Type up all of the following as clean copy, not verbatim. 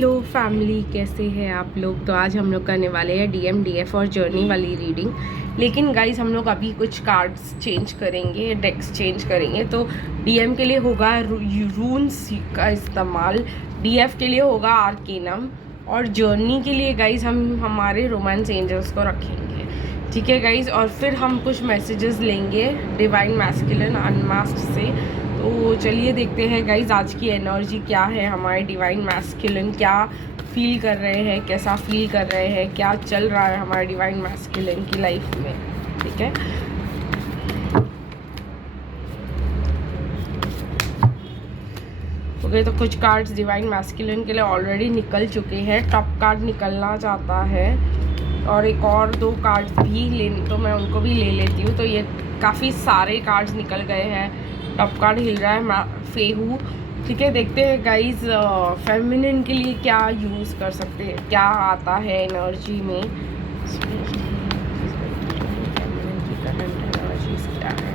Hello family, कैसे हैं आप लोग। तो आज हम लोग करने वाले हैं डीएम डीएफ और जर्नी वाली रीडिंग। लेकिन गाइस हम लोग अभी कुछ कार्ड्स चेंज करेंगे, डेक्स चेंज करेंगे। तो डीएम के लिए होगा रून्स का इस्तेमाल, डीएफ के लिए होगा आर्केनम और जर्नी के लिए गाइस हम हमारे रोमांस एंजल्स को रखेंगे। ठीक है गाइस, और फिर हम कुछ मैसेजेस लेंगे डिवाइन मैस्कुलिन अनमास्क्ड से। तो चलिए देखते हैं गाइज आज की एनर्जी क्या है। हमारे डिवाइन मैस्कुलिन क्या फील कर रहे हैं, कैसा फील कर रहे हैं, क्या चल रहा है हमारे डिवाइन मैस्कुलिन की लाइफ में। ठीक है, ओके। तो कुछ कार्ड्स डिवाइन मैस्कुलिन के लिए ऑलरेडी निकल चुके हैं। टॉप कार्ड निकलना चाहता है और एक और दो कार्ड्स भी ले, तो मैं उनको भी ले लेती हूँ। तो ये काफ़ी सारे कार्ड्स निकल गए हैं। टॉप कार्ड हिल रहा है फेहू। ठीक है, देखते हैं गाइज फेमिनिन के लिए क्या यूज़ कर सकते हैं, क्या आता है एनर्जी में। फेमिनिन की करंट एनर्जीज क्या है।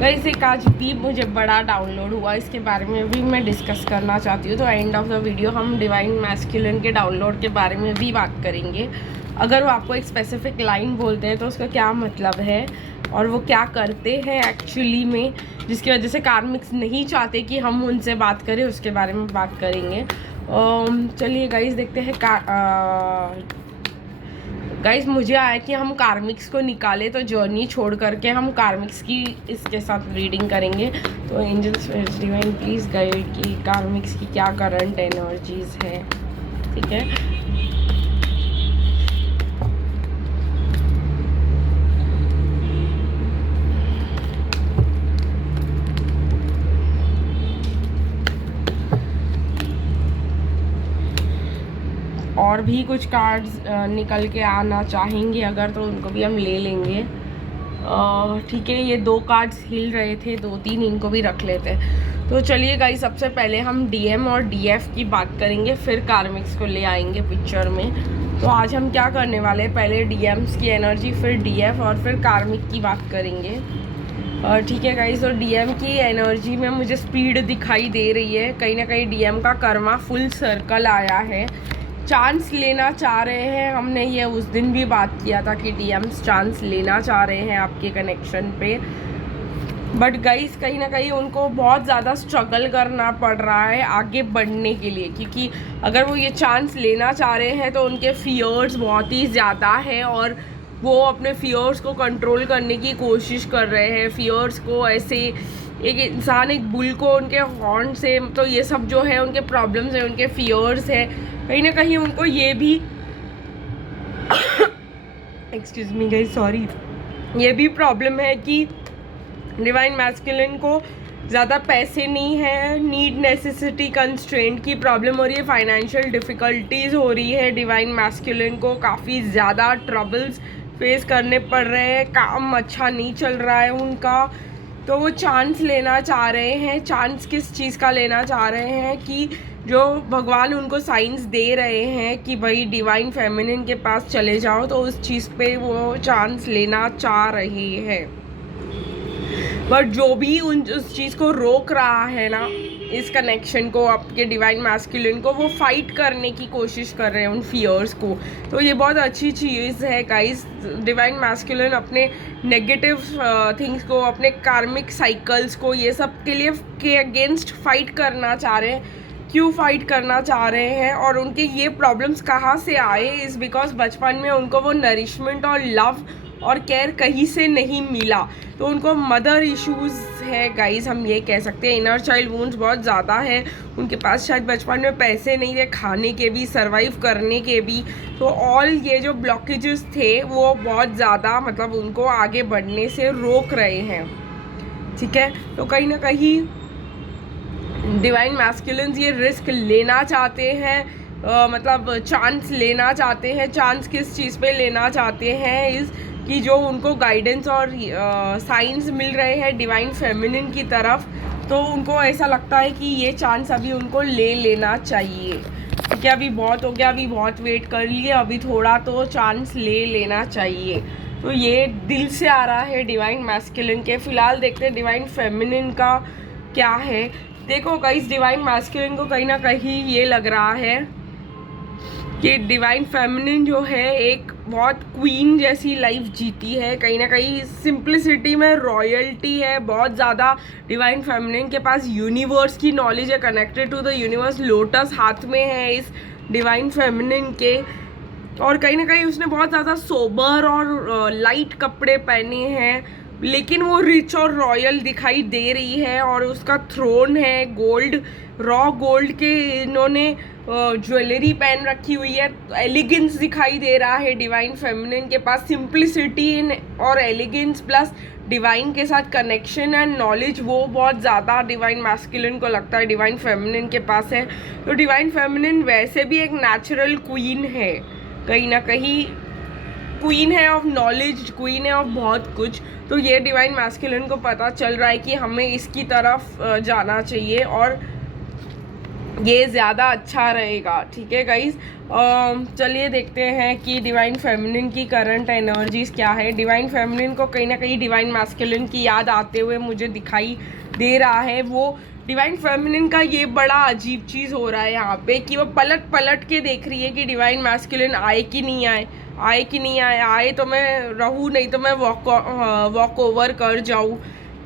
गाइस एक आज भी मुझे बड़ा डाउनलोड हुआ, इसके बारे में भी मैं डिस्कस करना चाहती हूँ। तो एंड ऑफ द वीडियो हम डिवाइन मैस्कुलिन के डाउनलोड के बारे में भी बात करेंगे। अगर वो आपको एक स्पेसिफिक लाइन बोलते हैं तो उसका क्या मतलब है और वो क्या करते हैं एक्चुअली में, जिसकी वजह से कार्मिक्स नहीं चाहते कि हम उनसे बात करें, उसके बारे में बात करेंगे। चलिए गाइस देखते हैं। गाइस मुझे आया कि हम कार्मिक्स को निकालें, तो जर्नी छोड़ करके हम कार्मिक्स की इसके साथ रीडिंग करेंगे। तो एंजल्स डिवाइन प्लीज़ गाइड कि कार्मिक्स की क्या करंट एनर्जीज है। ठीक है, और भी कुछ कार्ड्स निकल के आना चाहेंगे अगर, तो उनको भी हम ले लेंगे। ठीक है, ये दो कार्ड्स हिल रहे थे, दो तीन इनको भी रख लेते हैं। तो चलिए गाइस सबसे पहले हम डीएम और डीएफ की बात करेंगे, फिर कार्मिक्स को ले आएंगे पिक्चर में। तो आज हम क्या करने वाले हैं, पहले डीएम्स की एनर्जी, फिर डीएफ और फिर कार्मिक की बात करेंगे। ठीक है गाइस, और डीएम की एनर्जी में मुझे स्पीड दिखाई दे रही है। कहीं ना कहीं डीएम का कर्मा फुल सर्कल आया है, चांस लेना चाह रहे हैं। हमने ये उस दिन भी बात किया था कि डीएम्स चांस लेना चाह रहे हैं आपके कनेक्शन पे। बट गाइस कहीं ना कहीं उनको बहुत ज़्यादा स्ट्रगल करना पड़ रहा है आगे बढ़ने के लिए, क्योंकि अगर वो ये चांस लेना चाह रहे हैं तो उनके फियर्स बहुत ही ज़्यादा है और वो अपने फियर्स को कंट्रोल करने की कोशिश कर रहे हैं। फियर्स को ऐसे एक इंसान एक बुल को उनके हॉर्न से, तो ये सब जो है उनके प्रॉब्लम्स है, उनके फियर्स है। कहीं ना कहीं उनको ये भी एक्सक्यूज मी गाइस, सॉरी, ये भी प्रॉब्लम है कि डिवाइन मैस्कुलिन को ज़्यादा पैसे नहीं है, नीड नेसेसिटी कंस्ट्रेंट की प्रॉब्लम हो रही है, फाइनेंशियल डिफ़िकल्टीज़ हो रही है। डिवाइन मैस्कुलिन को काफ़ी ज़्यादा ट्रबल्स फेस करने पड़ रहे हैं, काम अच्छा नहीं चल रहा है उनका। तो वो चांस लेना चाह रहे हैं। चांस किस चीज़ का लेना चाह रहे हैं कि जो भगवान उनको साइंस दे रहे हैं कि भाई डिवाइन फेमिनिन के पास चले जाओ, तो उस चीज़ पे वो चांस लेना चाह रहे हैं। बट जो भी उस चीज़ को रोक रहा है ना, इस कनेक्शन को, आपके डिवाइन मैस्कुलिन को, वो फाइट करने की कोशिश कर रहे हैं उन फियर्स को। तो ये बहुत अच्छी चीज़ है गाइस। डिवाइन मैस्कुलिन अपने नेगेटिव थिंग्स को, अपने कार्मिक साइकिल्स को, ये सब के लिए के अगेंस्ट फाइट करना चाह रहे हैं। क्यों फाइट करना चाह रहे हैं और उनके ये प्रॉब्लम्स कहाँ से आए, इज़ बिकॉज बचपन में उनको वो नरिशमेंट और लव और केयर कहीं से नहीं मिला। तो उनको मदर इश्यूज़ है गाइस, हम ये कह सकते हैं। इनर चाइल्ड वुंड्स बहुत ज़्यादा है उनके पास। शायद बचपन में पैसे नहीं थे खाने के भी, सर्वाइव करने के भी। तो ऑल ये जो ब्लॉकेजेस थे वो बहुत ज़्यादा मतलब उनको आगे बढ़ने से रोक रहे हैं। ठीक है, तो कहीं ना कहीं डिवाइन मैस्कुलिन ये रिस्क लेना चाहते हैं, मतलब चांस लेना चाहते हैं। चांस किस चीज़ पे लेना चाहते हैं, इस कि जो उनको गाइडेंस और साइंस मिल रहे हैं डिवाइन फेमिनिन की तरफ, तो उनको ऐसा लगता है कि ये चांस अभी उनको ले लेना चाहिए। ठीक है, अभी बहुत हो गया, अभी बहुत वेट कर लिए, अभी थोड़ा तो चांस ले लेना चाहिए। तो ये दिल से आ रहा है डिवाइन मैस्कुलिन के। फिलहाल देखते हैं डिवाइन फेमिनिन का क्या है। देखो गाइस, डिवाइन मैस्कुलिन को कहीं ना कहीं ये लग रहा है कि डिवाइन फेमिनिन जो है एक बहुत क्वीन जैसी लाइफ जीती है, कहीं ना कहीं सिंप्लिसिटी में रॉयल्टी है बहुत ज़्यादा। डिवाइन फेमिनिन के पास यूनिवर्स की नॉलेज है, connected to the universe, lotus हाथ में है इस डिवाइन फेमिनिन के। और कहीं ना कहीं उसने बहुत ज़्यादा सोबर और लाइट कपड़े पहने हैं, लेकिन वो रिच और रॉयल दिखाई दे रही है। और उसका थ्रोन है गोल्ड, रॉ गोल्ड के इन्होंने ज्वेलरी पहन रखी हुई है। एलिगेंस दिखाई दे रहा है डिवाइन फेमिनिन के पास, सिंप्लिसिटी और एलिगेंस प्लस डिवाइन के साथ कनेक्शन एंड नॉलेज, वो बहुत ज़्यादा डिवाइन मैस्कुलिन को लगता है डिवाइन फेमिनिन के पास है। तो डिवाइन फेमिनिन वैसे भी एक नेचुरल क्वीन है, कहीं ना कहीं क्वीन है ऑफ नॉलेज, क्वीन है ऑफ बहुत कुछ। तो ये डिवाइन मैस्कुलिन को पता चल रहा है कि हमें इसकी तरफ जाना चाहिए और ये ज़्यादा अच्छा रहेगा। ठीक है गाइज, चलिए देखते हैं कि डिवाइन फेमिनिन की करंट एनर्जीज क्या है। डिवाइन फेमिनिन को कहीं ना कहीं डिवाइन मैस्कुलिन की याद आते हुए मुझे दिखाई दे रहा है। वो डिवाइन फेमिनिन का ये बड़ा अजीब चीज़ हो रहा है यहाँ पे कि वो पलट पलट के देख रही है कि डिवाइन मैस्कुलिन आए कि नहीं आए, आए कि नहीं आए, आए तो मैं रहूँ, नहीं तो मैं वॉक ओवर कर जाऊँ।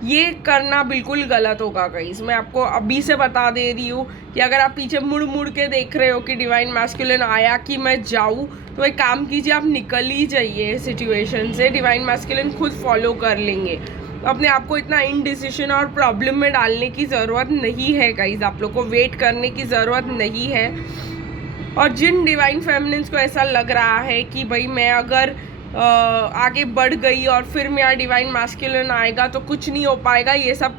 ये करना बिल्कुल गलत होगा गाइस। मैं आपको अभी से बता दे रही हूँ कि अगर आप पीछे मुड़ मुड़ के देख रहे हो कि डिवाइन मैस्कुलिन आया कि मैं जाऊँ, तो एक काम कीजिए, आप निकल ही जाइए सिचुएशन से। डिवाइन मैस्कुलिन खुद फॉलो कर लेंगे। अपने आप को इतना इनडिसिशन और प्रॉब्लम में डालने की ज़रूरत नहीं है गाइस, आप लोग को वेट करने की ज़रूरत नहीं है। और जिन डिवाइन फेमिनिन्स को ऐसा लग रहा है कि भाई मैं अगर आगे बढ़ गई और फिर मेरा डिवाइन मैस्कुलिन आएगा तो कुछ नहीं हो पाएगा, ये सब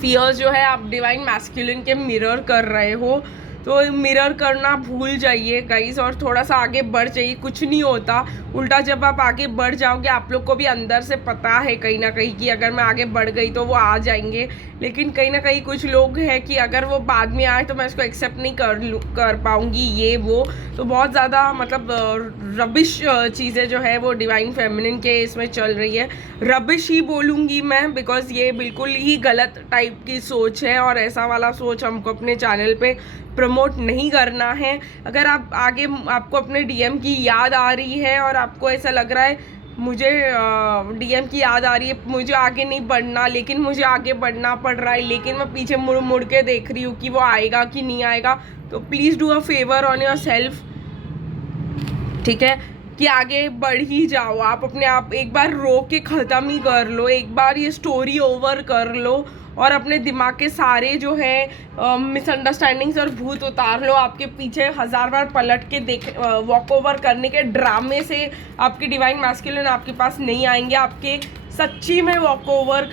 फियर्स जो है आप डिवाइन मैस्कुलिन के मिरर कर रहे हो। तो मिरर करना भूल जाइए गाइस और थोड़ा सा आगे बढ़ जाइए, कुछ नहीं होता। उल्टा जब आप आगे बढ़ जाओगे, आप लोग को भी अंदर से पता है कहीं ना कहीं कि अगर मैं आगे बढ़ गई तो वो आ जाएंगे। लेकिन कहीं ना कहीं कुछ लोग हैं कि अगर वो बाद में आए तो मैं इसको एक्सेप्ट नहीं कर पाऊँगी, ये वो। तो बहुत ज़्यादा मतलब रबिश चीज़ें जो है वो डिवाइन फेमिनिन के इसमें चल रही है। रबिश ही बोलूँगी मैं, बिकॉज ये बिल्कुल ही गलत टाइप की सोच है और ऐसा वाला सोच हमको अपने चैनल पे प्रमोट नहीं करना है। अगर आप आगे आपको अपने डीएम की याद आ रही है और आपको ऐसा लग रहा है मुझे डीएम की याद आ रही है, मुझे आगे नहीं बढ़ना, लेकिन मुझे आगे बढ़ना पड़ रहा है, लेकिन मैं पीछे मुड़ मुड़ के देख रही हूँ कि वो आएगा कि नहीं आएगा, तो please do a favour on your self. ठीक है, कि आगे बढ़ ही जाओ। आप अपने आप एक बार रो के ख़त्म ही कर लो, एक बार ये स्टोरी ओवर कर लो और अपने दिमाग के सारे जो है मिसअंडरस्टैंडिंग्स और भूत उतार लो। आपके पीछे 1000 बार पलट के देख वॉक ओवर करने के ड्रामे से आपकी डिवाइन मैस्कुलिन आपके पास नहीं आएंगे। आपके सच्ची में वॉक ओवर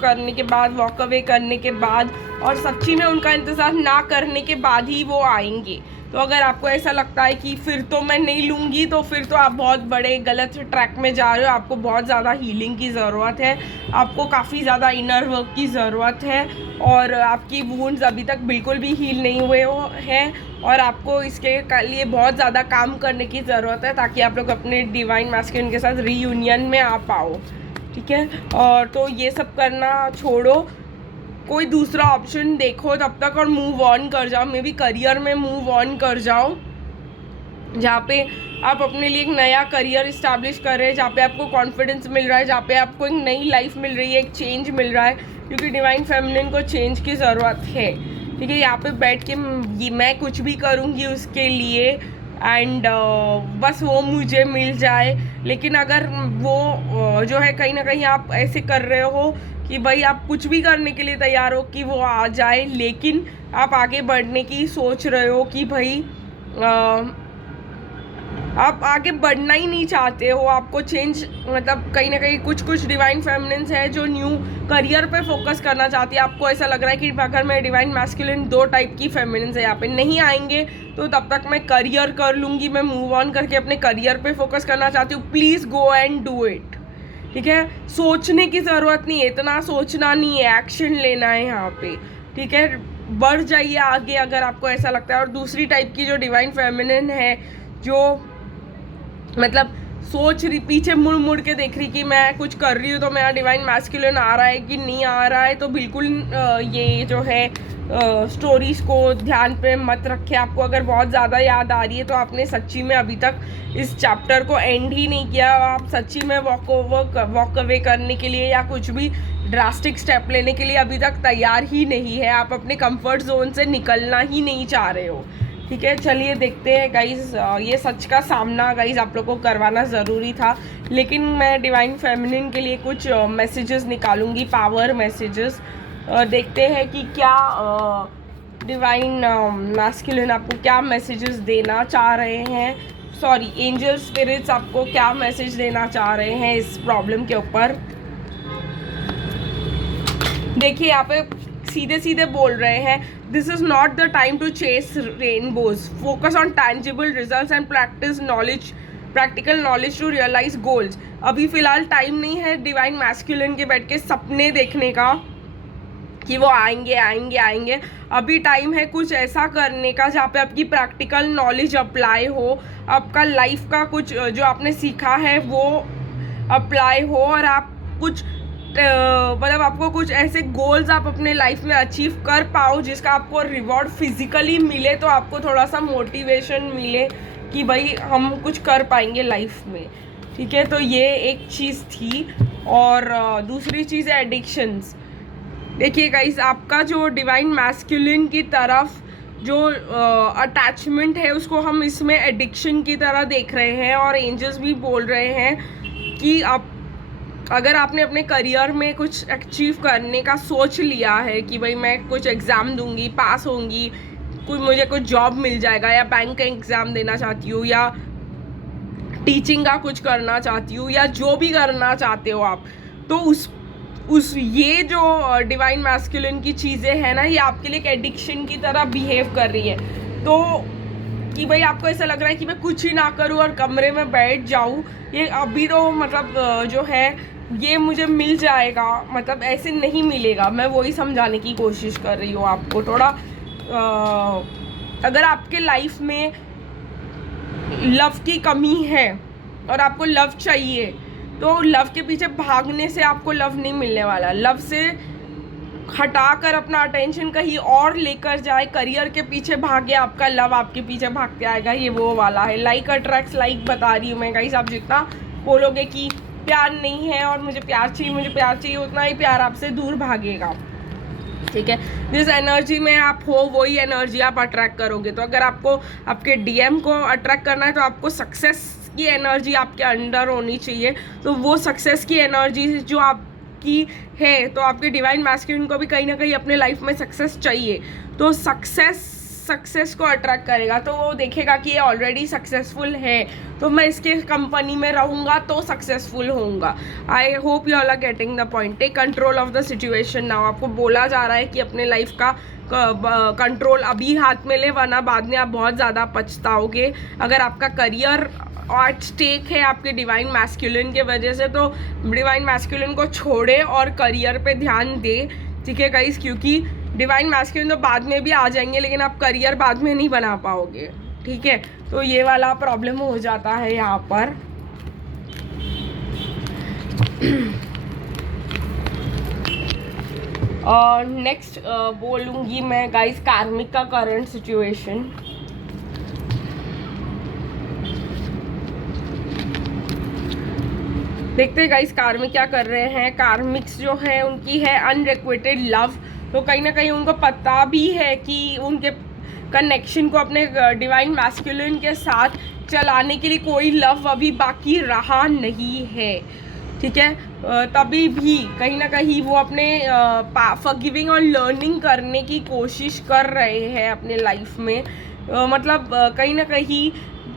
करने के बाद, वॉक अवे करने के बाद और सच्ची में उनका इंतज़ार ना करने के बाद ही वो आएंगे। तो अगर आपको ऐसा लगता है कि फिर तो मैं नहीं लूँगी, तो फिर तो आप बहुत बड़े गलत ट्रैक में जा रहे हो। आपको बहुत ज़्यादा हीलिंग की ज़रूरत है, आपको काफ़ी ज़्यादा इनर वर्क की ज़रूरत है और आपकी वुंड्स अभी तक बिल्कुल भी हील नहीं हुए हैं और आपको इसके लिए बहुत ज़्यादा काम करने की ज़रूरत है ताकि आप लोग अपने डिवाइन मैस्कुलिन के साथ रीयूनियन में आ पाओ। ठीक है, और तो ये सब करना छोड़ो, कोई दूसरा ऑप्शन देखो तब तक और मूव ऑन कर जाओ। मे बी करियर में मूव ऑन कर जाओ, जहाँ पे आप अपने लिए एक नया करियर इस्टेब्लिश कर रहे हैं, जहाँ पे आपको कॉन्फिडेंस मिल रहा है, जहाँ पे आपको एक नई लाइफ मिल रही है, एक चेंज मिल रहा है, क्योंकि डिवाइन फेमिनिन को चेंज की ज़रूरत है। ठीक है, यहाँ पे बैठ के मैं कुछ भी करूँगी उसके लिए एंड बस वो मुझे मिल जाए। लेकिन अगर वो जो है कहीं ना कहीं आप ऐसे कर रहे हो कि भाई आप कुछ भी करने के लिए तैयार हो कि वो आ जाए, लेकिन आप आगे बढ़ने की सोच रहे हो कि भाई आप आगे बढ़ना ही नहीं चाहते हो, आपको चेंज मतलब कहीं ना कहीं कुछ डिवाइन फेमिनिन्स है जो न्यू करियर पे फोकस करना चाहती है। आपको ऐसा लग रहा है कि अगर मैं डिवाइन मैस्कुलिन 2 टाइप की फेमिनिन्स है यहाँ पे नहीं आएंगे तो तब तक मैं करियर कर लूँगी, मैं मूव ऑन करके अपने करियर पे फोकस करना चाहती हूँ। Please go and do it. ठीक है, सोचने की ज़रूरत नहीं है, इतना सोचना नहीं है, एक्शन लेना है यहाँ पे। ठीक है, बढ़ जाइए आगे अगर आपको ऐसा लगता है। और दूसरी टाइप की जो डिवाइन फेमिनिन है, जो मतलब सोच रही, पीछे मुड़ मुड़ के देख रही कि मैं कुछ कर रही हूँ तो मेरा डिवाइन मैस्कुलिन आ रहा है कि नहीं आ रहा है, तो बिल्कुल ये जो है स्टोरीज को ध्यान पे मत रखें। आपको अगर बहुत ज़्यादा याद आ रही है तो आपने सच्ची में अभी तक इस चैप्टर को एंड ही नहीं किया। आप सच्ची में वॉक अवे करने के लिए या कुछ भी ड्रास्टिक स्टेप लेने के लिए अभी तक तैयार ही नहीं है। आप अपने कंफर्ट जोन से निकलना ही नहीं चाह रहे हो। ठीक है, चलिए देखते हैं गाइज। ये सच का सामना गाइज आप लोगों को करवाना ज़रूरी था, लेकिन मैं डिवाइन फेमिनिन के लिए कुछ मैसेजेस निकालूंगी, पावर मैसेजेस। देखते हैं कि क्या डिवाइन मैस्कुलिन आपको क्या मैसेजेस देना चाह रहे हैं, सॉरी एंजल स्पिरिट्स आपको क्या मैसेज देना चाह रहे हैं इस प्रॉब्लम के ऊपर। देखिए यहाँ पे सीधे सीधे बोल रहे हैं, this is not the time to chase rainbows, focus on tangible results and practical knowledge to realize goals. अभी फिलहाल टाइम नहीं है डिवाइन मैस्कुलिन के बैठ के सपने देखने का कि वो आएंगे आएंगे आएंगे। अभी टाइम है कुछ ऐसा करने का जहाँ पे आपकी प्रैक्टिकल नॉलेज अप्लाई हो, आपका लाइफ का कुछ जो आपने सीखा है वो अप्लाई हो, और आप कुछ मतलब आपको कुछ ऐसे गोल्स आप अपने लाइफ में अचीव कर पाओ जिसका आपको रिवॉर्ड फिजिकली मिले, तो आपको थोड़ा सा मोटिवेशन मिले कि भाई हम कुछ कर पाएंगे लाइफ में। ठीक है, तो ये एक चीज़ थी। और दूसरी चीज़ है एडिक्शंस। देखिए गाइस, आपका जो डिवाइन मैस्कुलिन की तरफ जो अटैचमेंट है उसको हम इसमें एडिक्शन की तरह देख रहे हैं, और एंजल्स भी बोल रहे हैं कि आप अगर आपने अपने करियर में कुछ अचीव करने का सोच लिया है कि भाई मैं कुछ एग्ज़ाम दूंगी, पास होंगी, मुझे कुछ जॉब मिल जाएगा, या बैंक का एग्ज़ाम देना चाहती हूँ, या टीचिंग का कुछ करना चाहती हूँ, या जो भी करना चाहते हो आप, तो उस ये जो डिवाइन मैस्कुलिन की चीज़ें हैं ना, ये आपके लिए एक एडिक्शन की तरह बिहेव कर रही है। तो कि भाई आपको ऐसा लग रहा है कि मैं कुछ ही ना करूँ और कमरे में बैठ जाऊँ, ये अभी तो मतलब जो है ये मुझे मिल जाएगा, मतलब ऐसे नहीं मिलेगा। मैं वही समझाने की कोशिश कर रही हूँ आपको थोड़ा। अगर आपके लाइफ में लव की कमी है और आपको लव चाहिए, तो लव के पीछे भागने से आपको लव नहीं मिलने वाला। लव से हटाकर अपना अटेंशन कहीं और लेकर जाए, करियर के पीछे भागे, आपका लव आपके पीछे भागते आएगा। ये वो वाला है, लाइक अट्रैक्ट्स लाइक बता रही हूँ मैं गाइस। आप जितना बोलोगे कि प्यार नहीं है और मुझे प्यार चाहिए, उतना ही प्यार आपसे दूर भागेगा। ठीक है, जिस एनर्जी में आप हो वही एनर्जी आप अट्रैक्ट करोगे। तो अगर आपको आपके डीएम को अट्रैक्ट करना है तो आपको सक्सेस की एनर्जी आपके अंडर होनी चाहिए। तो वो सक्सेस की एनर्जी जो आपकी है, तो आपके डिवाइन मैस्कुलिन को भी कहीं ना कहीं अपने लाइफ में सक्सेस चाहिए, तो सक्सेस को अट्रैक्ट करेगा। तो वो देखेगा कि ये ऑलरेडी सक्सेसफुल है, तो मैं इसके कंपनी में रहूँगा तो सक्सेसफुल होऊंगा। I hope you all are getting the point. Take control of the situation now. आपको बोला जा रहा है कि अपने लाइफ का कंट्रोल अभी हाथ में ले, वरना बाद में आप बहुत ज़्यादा पछताओगे। अगर आपका करियर एट स्टेक है आपके डिवाइन मैस्कुलिन के वजह से, तो डिवाइन मैस्कुलिन को छोड़े और करियर पे ध्यान दे। ठीक है गाइस, क्योंकि डिवाइन मैस्कुलिन तो बाद में भी आ जाएंगे, लेकिन आप करियर बाद में नहीं बना पाओगे। ठीक है, तो ये वाला प्रॉब्लम हो जाता है यहाँ पर। और नेक्स्ट बोलूँगी मैं गाइस कार्मिक का करंट सिचुएशन। देखते हैं गाइस कार्मिक क्या कर रहे हैं। कार्मिक्स जो है उनकी है अनरिक्वेटेड लव। तो कहीं ना कहीं उनको पता भी है कि उनके कनेक्शन को अपने डिवाइन मैस्कुलिन के साथ चलाने के लिए कोई लव अभी बाकी रहा नहीं है। ठीक है, तभी भी कहीं ना कहीं वो अपने फॉरगिविंग और लर्निंग करने की कोशिश कर रहे हैं अपने लाइफ में। मतलब कहीं ना कहीं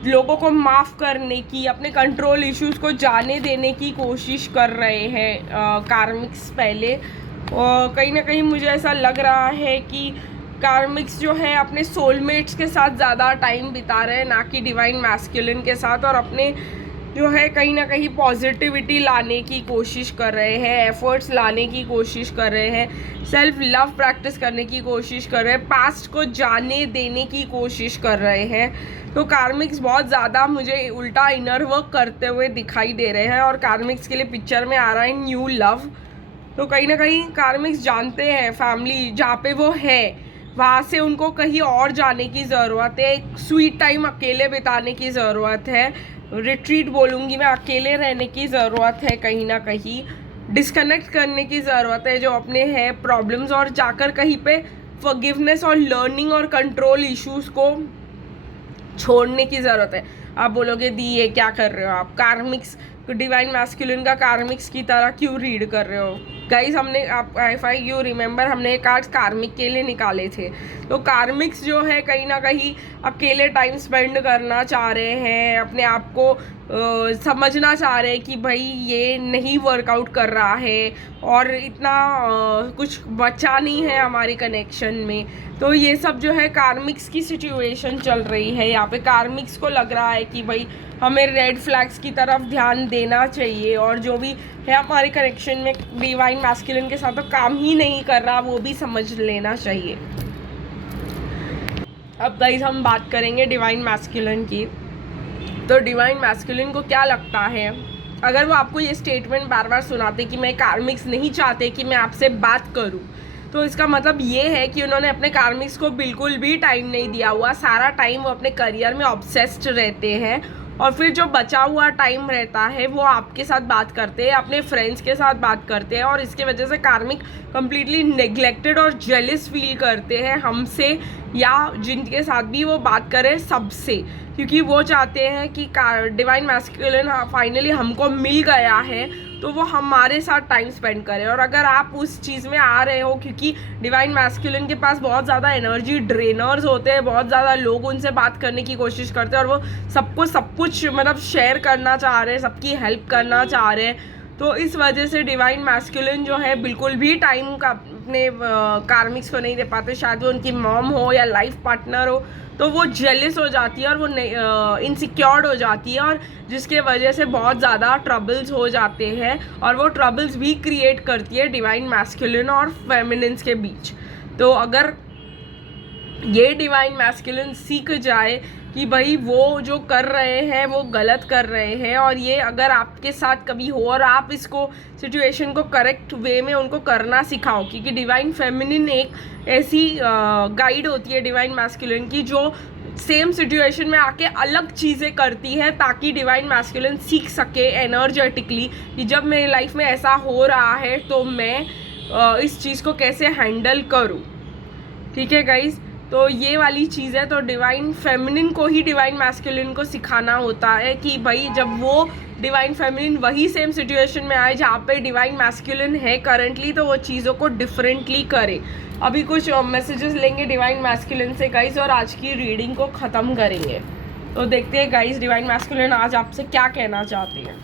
लोगों को माफ़ करने की, अपने कंट्रोल इश्यूज को जाने देने की कोशिश कर रहे हैं कार्मिक्स पहले। और कहीं ना कहीं मुझे ऐसा लग रहा है कि कार्मिक्स जो है अपने सोलमेट्स के साथ ज़्यादा टाइम बिता रहे हैं, ना कि डिवाइन मैस्कुलिन के साथ। और अपने जो है कहीं ना कहीं पॉजिटिविटी लाने की कोशिश कर रहे हैं, एफर्ट्स लाने की कोशिश कर रहे हैं, सेल्फ लव प्रैक्टिस करने की कोशिश कर रहे हैं, पास्ट को जाने देने की कोशिश कर रहे हैं। तो कार्मिक्स बहुत ज़्यादा मुझे उल्टा इनर वर्क करते हुए दिखाई दे रहे हैं और कार्मिक्स के लिए पिक्चर में आ रहा है न्यू लव। तो कहीं ना कहीं कार्मिक्स जानते हैं फैमिली जहाँ पे वो है वहाँ से उनको कहीं और जाने की ज़रूरत है, एक स्वीट टाइम अकेले बिताने की ज़रूरत है, रिट्रीट बोलूँगी मैं, अकेले रहने की ज़रूरत है, कहीं ना कहीं डिस्कनेक्ट करने की ज़रूरत है जो अपने हैं प्रॉब्लम्स, और जाकर कहीं पे फॉरगिवनेस और लर्निंग और कंट्रोल इश्यूज़ को छोड़ने की ज़रूरत है। आप बोलोगे दी ये क्या कर रहे हो आप, कार्मिक्स डिवाइन मैस्कुलिन का कार्मिक्स की तरह क्यों रीड कर रहे हो? गाइस हमने आप इफ आई यू रिमेंबर हमने कार्ड्स कार्मिक के लिए निकाले थे। तो कार्मिक्स जो है कहीं ना कहीं अकेले टाइम स्पेंड करना चाह रहे हैं, अपने आप को समझना चाह रहे हैं कि भाई ये नहीं वर्कआउट कर रहा है और इतना कुछ बचा नहीं है हमारी कनेक्शन में। तो ये सब जो है कार्मिक्स की सिचुएशन चल रही है यहाँ पे। कार्मिक्स को लग रहा है कि भाई हमें रेड फ्लैग्स की तरफ ध्यान देना चाहिए और जो भी है हमारे कनेक्शन में डिवाइन मैस्कुलिन के साथ तो काम ही नहीं कर रहा वो भी समझ लेना चाहिए। अब गाइस हम बात करेंगे डिवाइन मैस्कुलिन की। तो डिवाइन मैस्कुलिन को क्या लगता है, अगर वो आपको ये स्टेटमेंट बार बार सुनाते कि मैं कार्मिक्स नहीं चाहते कि मैं आपसे बात करूं, तो इसका मतलब ये है कि उन्होंने अपने कार्मिक्स को बिल्कुल भी टाइम नहीं दिया हुआ। सारा टाइम वो अपने करियर में ऑब्सेस्ड रहते हैं और फिर जो बचा हुआ टाइम रहता है वो आपके साथ बात करते हैं, अपने फ्रेंड्स के साथ बात करते हैं, और इसके वजह से कार्मिक कम्प्लीटली नेग्लेक्टेड और जेलिस फील करते हैं हमसे या जिनके साथ भी वो बात करें सबसे, क्योंकि वो चाहते हैं कि डिवाइन मैस्कुलिन फाइनली हमको मिल गया है तो वो हमारे साथ टाइम स्पेंड करें। और अगर आप उस चीज़ में आ रहे हो, क्योंकि डिवाइन मैस्कुलिन के पास बहुत ज़्यादा एनर्जी ड्रेनर्स होते हैं, बहुत ज़्यादा लोग उनसे बात करने की कोशिश करते हैं और वो सबको सब कुछ मतलब शेयर करना चाह रहे हैं, सबकी हेल्प करना चाह रहे हैं, तो इस वजह से डिवाइन मैस्कुलिन जो है बिल्कुल भी टाइम का अपने कार्मिक्स को नहीं दे पाते। शायद वो उनकी मॉम हो या लाइफ पार्टनर हो तो वो जेलिस हो जाती है और वो इनसिक्योर्ड हो जाती है, और जिसके वजह से बहुत ज़्यादा ट्रबल्स हो जाते हैं और वो ट्रबल्स भी क्रिएट करती है डिवाइन मैस्कुलिन और फेमिनिन्स के बीच। तो अगर ये डिवाइन मैस्कुलिन सीख जाए कि भाई वो जो कर रहे हैं वो गलत कर रहे हैं, और ये अगर आपके साथ कभी हो और आप इसको सिचुएशन को करेक्ट वे में उनको करना सिखाओ, क्योंकि डिवाइन फेमिनिन एक ऐसी गाइड होती है डिवाइन मैस्कुलिन की जो सेम सिचुएशन में आके अलग चीज़ें करती है ताकि डिवाइन मैस्कुलिन सीख सके एनर्जेटिकली कि जब मेरी लाइफ में ऐसा हो रहा है तो मैं इस चीज़ को कैसे हैंडल करूँ। ठीक है गाइज, तो ये वाली चीज़ है। तो डिवाइन फेमिनिन को ही डिवाइन मैस्कुलिन को सिखाना होता है कि भाई जब वो डिवाइन फेमिनिन वही सेम सिचुएशन में आए जहाँ पे डिवाइन मैस्कुलिन है करंटली, तो वो चीज़ों को डिफरेंटली करे। अभी कुछ मैसेजेस लेंगे डिवाइन मैस्कुलिन से गाइज और आज की रीडिंग को ख़त्म करेंगे। तो देखते हैं गाइज डिवाइन मैस्कुलिन आज आपसे क्या कहना चाहते हैं।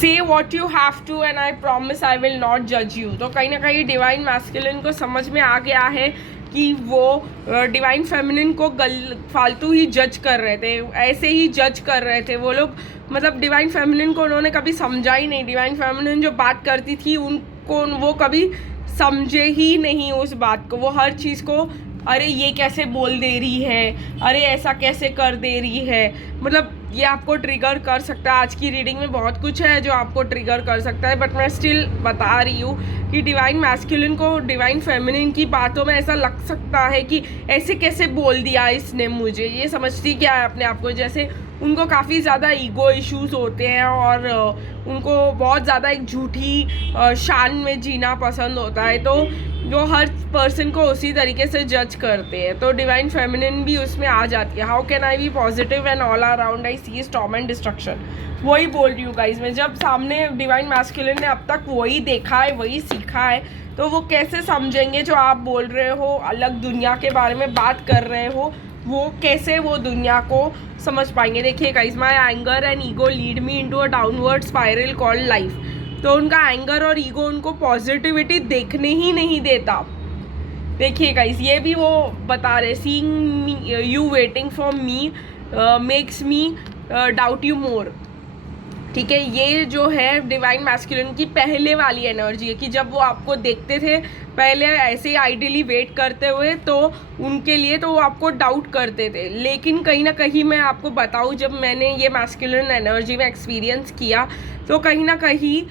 Say what you have to and I promise I will not judge you। तो कहीं ना कहीं डिवाइन मैस्कुलिन को समझ में आ गया है कि वो डिवाइन फेमिनिन को फालतू ही जज कर रहे थे, ऐसे ही जज कर रहे थे वो लोग। मतलब डिवाइन फेमिनिन को उन्होंने कभी समझा ही नहीं। डिवाइन फेमिनिन जो बात करती थी उनको वो कभी समझे ही नहीं उस बात को। वो हर चीज़ को अरे ये कैसे बोल दे रही है, अरे ऐसा कैसे कर दे रही है, मतलब ये आपको ट्रिगर कर सकता है। आज की रीडिंग में बहुत कुछ है जो आपको ट्रिगर कर सकता है, बट मैं स्टिल बता रही हूँ कि डिवाइन मैस्कुलिन को डिवाइन फेमिनिन की बातों में ऐसा लग सकता है कि ऐसे कैसे बोल दिया इसने मुझे। ये समझती क्या है अपने आप को, जैसे उनको काफ़ी ज़्यादा ईगो इश्यूज़ होते हैं और उनको बहुत ज़्यादा एक झूठी शान में जीना पसंद होता है, तो जो हर पर्सन को उसी तरीके से जज करते हैं। तो डिवाइन फेमिनिन भी उसमें आ जाती है। How can I be positive and all around I see storm and destruction. वही बोल रही हूँ गाइज मैं, जब सामने डिवाइन मैस्कुलिन ने अब तक वही देखा है वही सीखा है, तो वो कैसे समझेंगे जो आप बोल रहे हो, अलग दुनिया के बारे में बात कर रहे हो, वो कैसे वो दुनिया को समझ पाएंगे। देखिए guys, my anger and ego lead me into a downward spiral called life. तो उनका एंगर और ईगो उनको पॉजिटिविटी देखने ही नहीं देता। देखिए गाइस, ये भी वो बता रहे, seeing you waiting for me makes me doubt you more. ठीक है, ये जो है डिवाइन मैस्कुलिन की पहले वाली एनर्जी है कि जब वो आपको देखते थे पहले ऐसे आइडियली वेट करते हुए, तो उनके लिए तो वो आपको डाउट करते थे। लेकिन कहीं ना कहीं मैं आपको बताऊँ, जब मैंने ये मैस्कुलिन एनर्जी में एक्सपीरियंस किया तो कहीं ना कहीं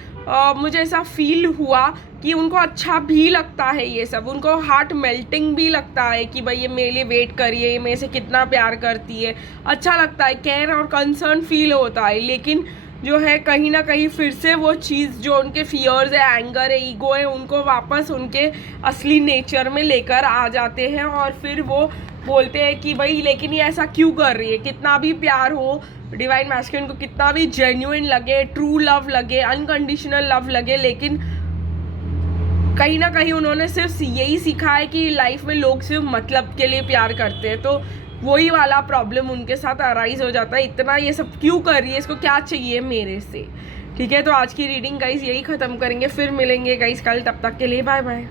मुझे ऐसा फील हुआ कि उनको अच्छा भी लगता है ये सब, उनको हार्ट मेल्टिंग भी लगता है कि भाई ये मेरे लिए वेट करिए, ये मेरे से कितना प्यार करती है, अच्छा लगता है, केयर और कंसर्न फील होता है। लेकिन जो है कहीं ना कहीं फिर से वो चीज़ जो उनके फियर्स है, एंगर है, ईगो है, उनको वापस उनके असली नेचर में लेकर आ जाते हैं और फिर वो बोलते हैं कि भाई लेकिन ये ऐसा क्यों कर रही है। कितना भी प्यार हो, डिवाइन मैस्कुलिन को कितना भी जेन्युइन लगे, ट्रू लव लगे, अनकंडीशनल लव लगे, लेकिन कहीं ना कहीं उन्होंने सिर्फ यही सीखा है कि लाइफ में लोग सिर्फ मतलब के लिए प्यार करते हैं, तो वही वाला प्रॉब्लम उनके साथ अराइज हो जाता है। इतना ये सब क्यों कर रही है, इसको क्या चाहिए मेरे से। ठीक है, तो आज की रीडिंग गाइस यही ख़त्म करेंगे, फिर मिलेंगे गाइस कल, तब तक के लिए बाय बाय।